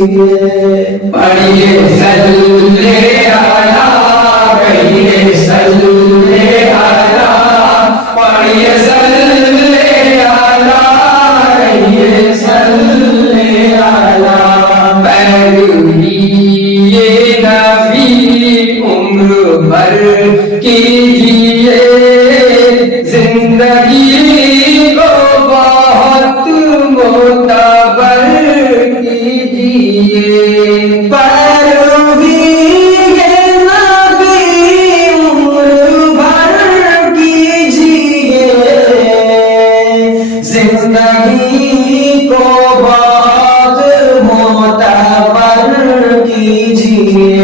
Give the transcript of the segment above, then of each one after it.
پڑھیے صلی علی کہیے صلی علی پڑھیے صلی علی کہیے صلی علی پیروی نبی عمر بھر کیجیے زندگی کو بہت معتبر کیجیے پیروی نبی عمر بھر کیجیے زندگی کو بہت معتبر کیجیے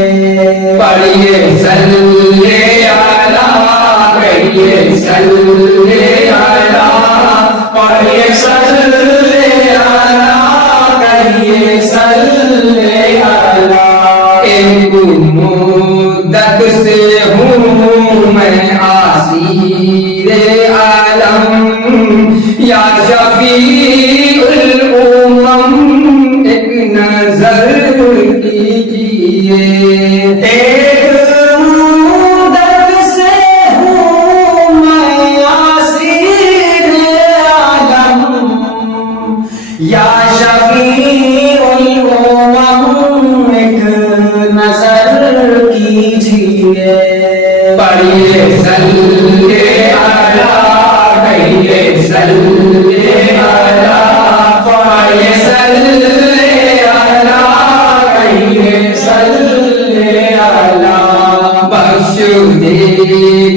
پڑھیے صلی علی کہیے صلی علی پڑھیے صلی علی کہیے صلی علی ایک مدت سے ہوں میں اسیر عالم یا شفیع الامم ایک نظر کیجیے یا شفیع الامم ایک نظر کیجیے پڑھیے صلی علی کہیے صلی علی پڑھیے صلی علی کہیے صلی علی بخش دے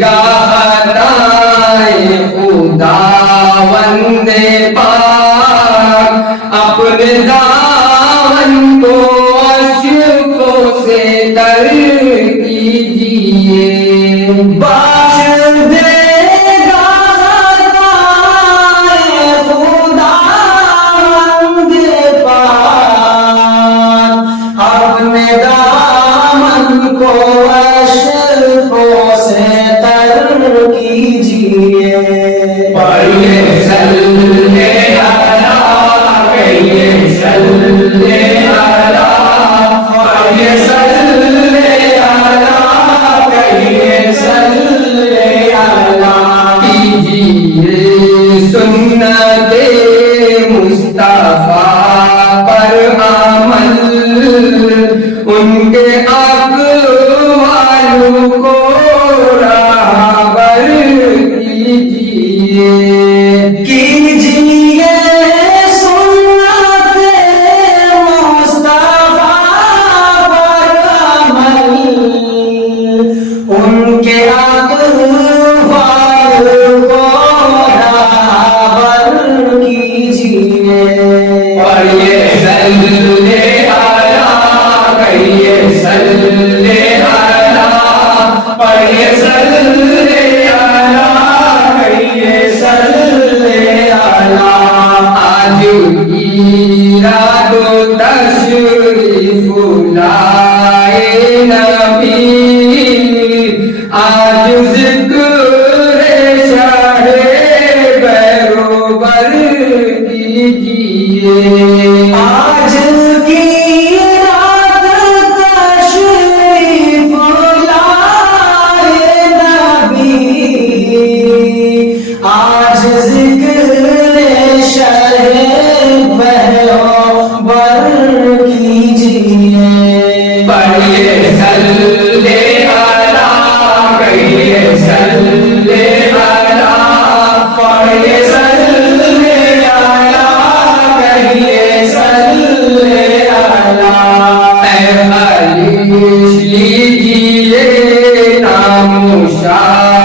گا خطائے خداوند پاک اپنے دامن کو اشکوں سے تر کیجیے بخش دے گا خطائے خداوند پاک اپنے دامن کو اشکوں سے تر کیجیے پڑھیے صلی علی کہیے صلی علی پڑھیے صلی علی کہیے صلی علی کیجیے سنت مصطفیٰ پر عمل ان کے اقوال کو راہبر کیجیے سنت مصطفیٰ پر عمل ان کے اقوال کو راہبر کیجیے پڑھیے صلی علی کہیے صلی علی پڑھیے صلی علی کہیے صلی علی آج ایراد و تشریف لائے نبی آج ذکر شاہ بیروبر کیجیے آج کی رات تشریف لائے نبی آج ذکر شاہ بیروبر کیجیے پڑھیے صلی علی کہیے صلی علی پڑھیے صلی علی کہیے صلی علی اے خلیج لیجیے نام شاہ